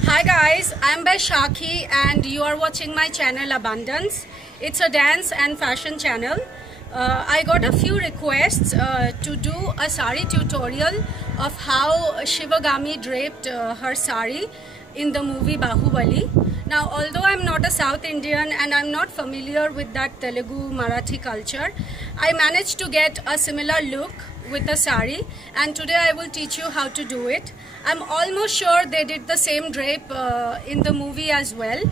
Hi guys, I'm Baishakhi and you are watching my channel Abundance. It's a dance and fashion channel. I got a few requests to do a sari tutorial of how Shivagami draped her sari in the movie Bahubali. Now, although I'm not a South Indian and I'm not familiar with that Telugu Marathi culture, I managed to get a similar look with the sari, and today I will teach you how to do it. I'm almost sure they did the same drape in the movie as well,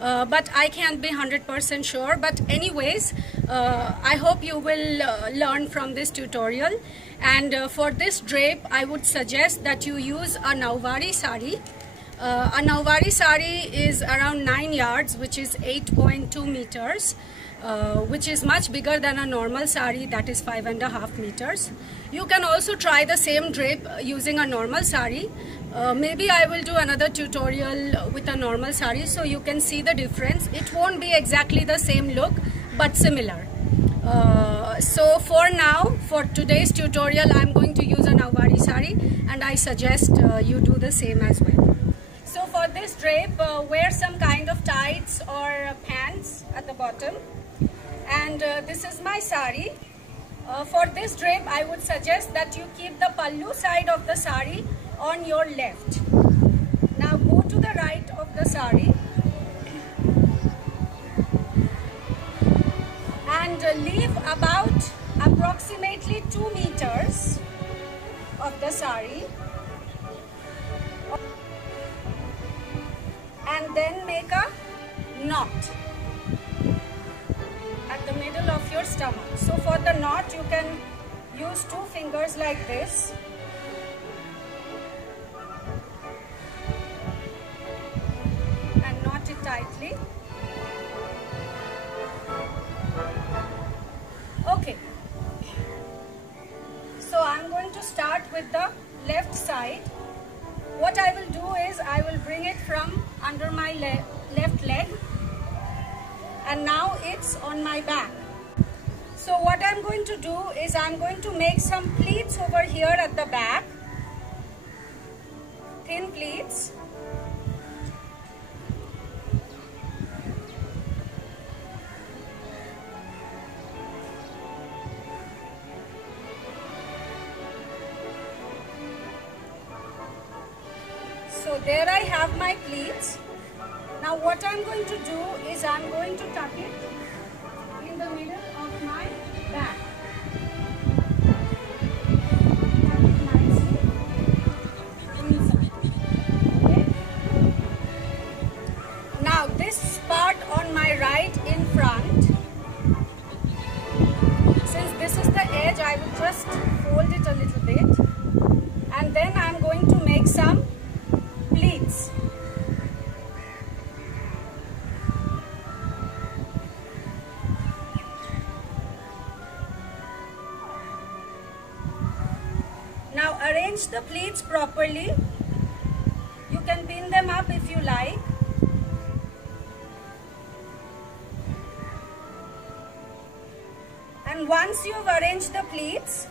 but I can't be 100% sure. But anyways, I hope you will learn from this tutorial. And for this drape, I would suggest that you use a Nauvari sari. A Nauvari sari is around 9 yards, which is 8.2 meters. Which is much bigger than a normal sari, that is 5.5 meters. You can also try the same drape using a normal sari. Maybe I will do another tutorial with a normal sari so you can see the difference. It won't be exactly the same look but similar. So for now, for today's tutorial, I'm going to use a Nauvari sari and I suggest you do the same as well. So for this drape, wear some kind of tights or pants at the bottom. And this is my sari. For this drape, I would suggest that you keep the pallu side of the sari on your left. Now go to the right of the sari and leave about approximately 2 meters of the sari. And then make a knot at the middle of your stomach. So for the knot, you can use 2 fingers like this. And knot it tightly. Okay. So I'm going to start with the left side. What I will do is I will bring it from under my left leg. And now it's on my back. So what I'm going to do is I'm going to make some pleats over here at the back. Thin pleats. So there I have my pleats. Now what I'm going to do is I'm going to tuck it in the middle of my back. Tuck it nicely inside. Okay? Now this part on my right in front, since this is the edge, I will just fold it a little bit. And then I'm going to make some pleats. Now arrange the pleats properly. You can pin them up if you like. And once you've arranged the pleats,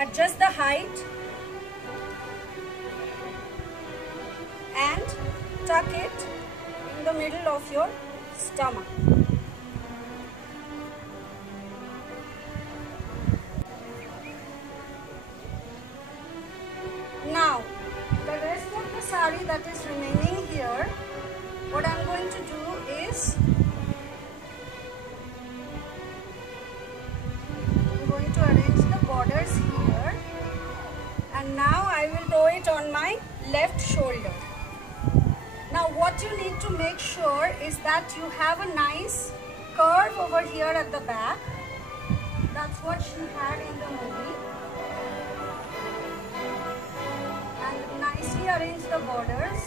adjust the height and tuck it in the middle of your stomach. Now, the rest of the sari that is remaining here, what I'm going to do is I'm going to arrange the borders here, and now I will throw it on my left shoulder. Now what you need to make sure is that you have a nice curve over here at the back. That's what she had in the movie. And nicely arrange the borders.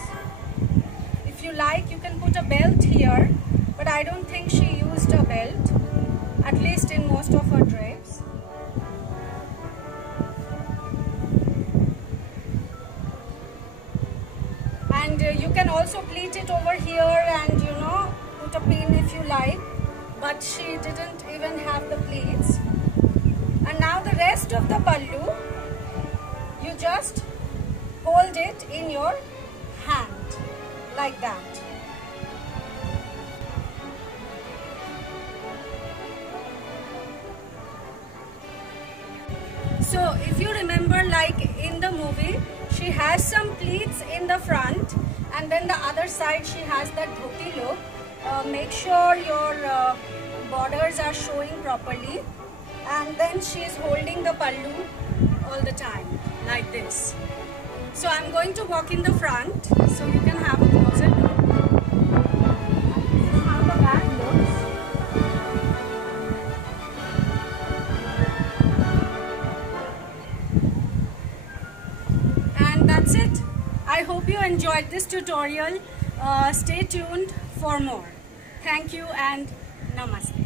If you like, you can put a belt here, but I don't think she used a belt, at least in most of her drapes. And you can also pleat it over here and put a pin if you like, but she didn't even have the pleats. And now the rest of the pallu, you just hold it in your hand, like that. So if you remember, like in the movie, she has some pleats in the front, and then the other side she has that dhoti look. Make sure your borders are showing properly, and then she is holding the pallu all the time like this. So I'm going to walk in the front so you can have a closer look. This is how the bag looks. And that's it. I hope you enjoyed this tutorial. Stay tuned for more. Thank you and namaste.